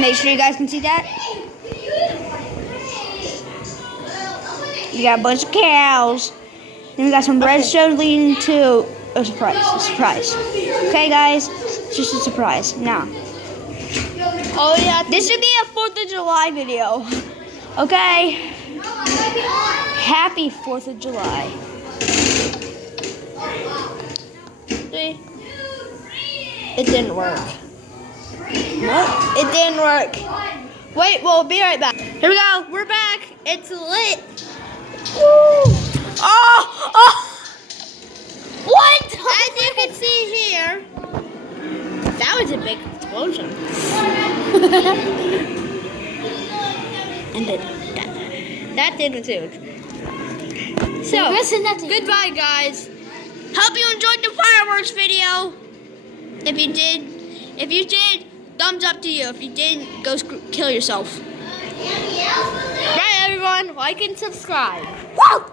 Make sure you guys can see that. We got a bunch of cows. Then we got some redstone leading to a surprise. A surprise. Okay, guys, it's just a surprise. Now, Oh yeah, this should be a 4th of July video. Okay. Happy 4th of July. see? It didn't work. What? It didn't work. Wait, we'll be right back. Here we go. We're back. It's lit. Woo. Oh! What? As you can see here, that was a big explosion. And then That didn't too. So, goodbye, guys. Hope you enjoyed the fireworks video. If you did, thumbs up to you. If you didn't, go kill yourself. Right, everyone. Like and subscribe. Woo!